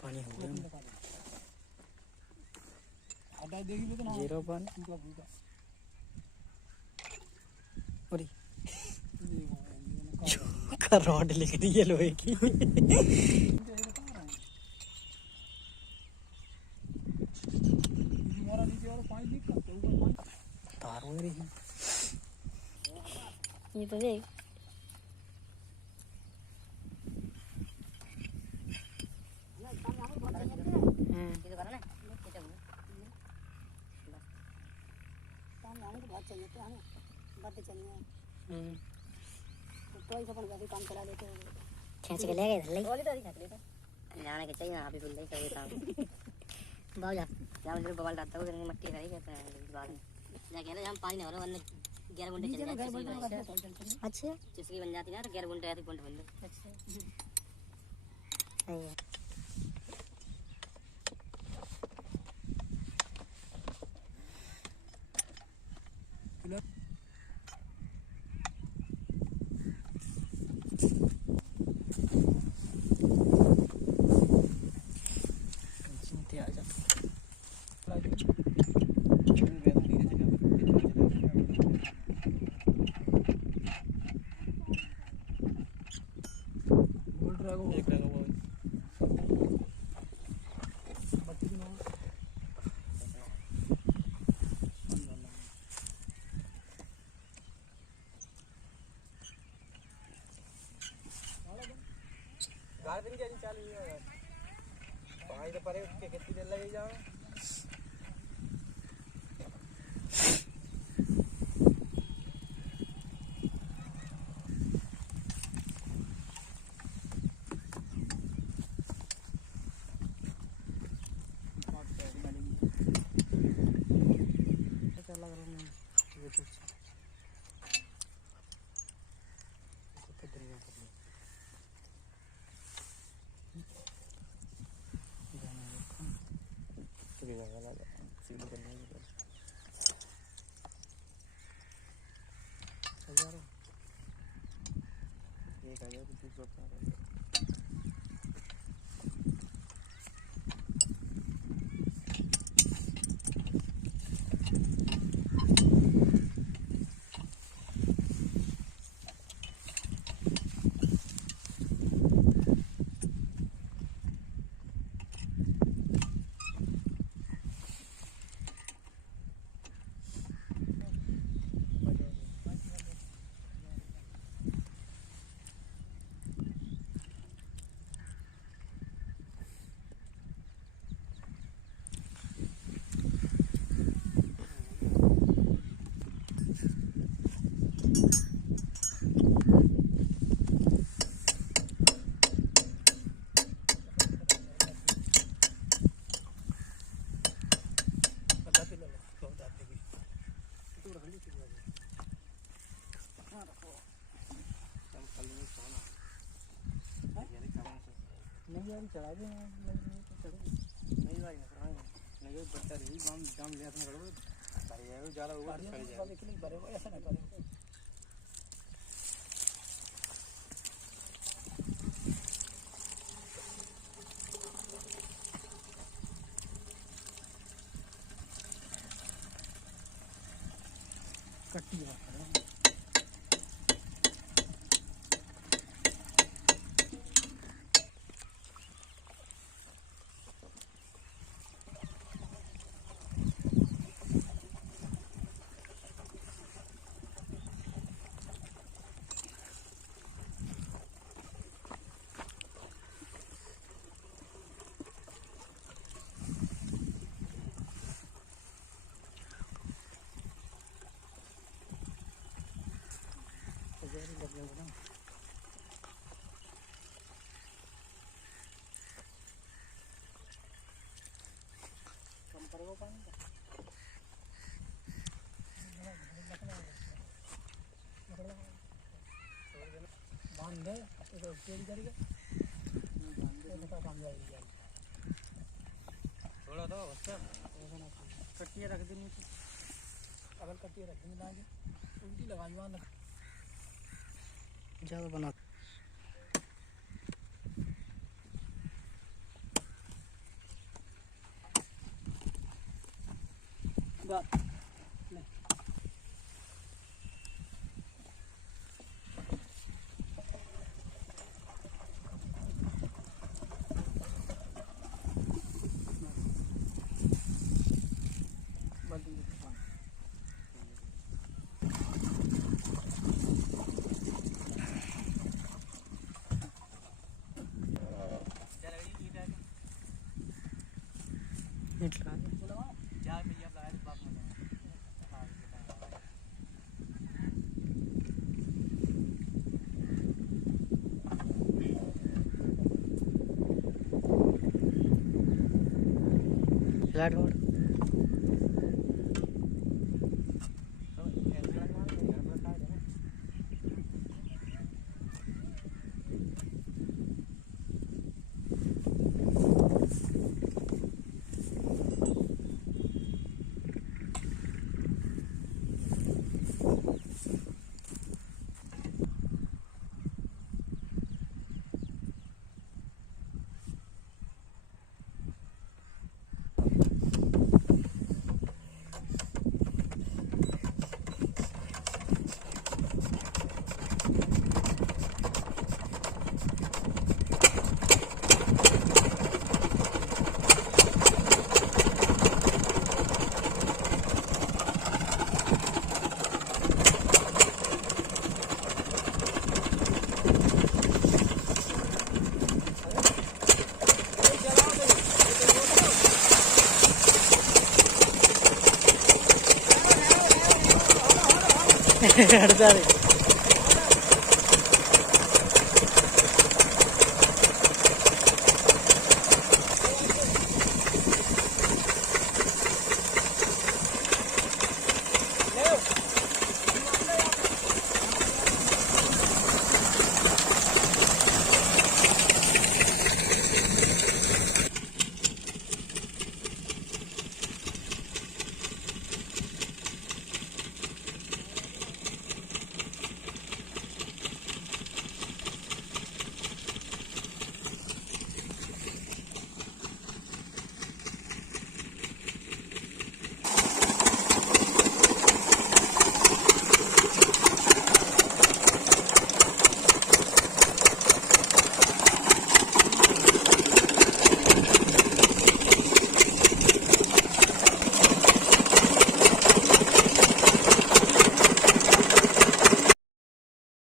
पानी हो गया जीरो पानी और का रॉड लिख दी है लोहे की तार हो रही ये तो देख खींच के ले गए जाने के चाहिए अभी भूल गई सभी काम बाबू जा जहाँ अंदर बवाल डालता है उधर मट्टी रही कहते हैं बाद में जाके ना जहाँ पानी नहीं हो रहा वरना 11 घंटे चल जाए अच्छा चिसकी बन जाती है ना 11 घंटे आधी घंटे बन जाए अच्छा गार्डन क्या चालू है पानी तो परे के खेती ले लगे जाओ चढ़ा दे नहीं भाई नहीं बच्चा रही जाम ले अपने करो अरे ज्यादा होगा खड़ी जाए भरेगा ऐसा ना करेगा कट्टी कम करेगा पानी बांध दे तो तेल करेगा काम जाएगा थोड़ा तो कट्टियाँ रख देनी अगर कट्टियाँ रख देनी लागे उल्टी लगा ज़्यादा बना फ्लैट मोड हट जा रही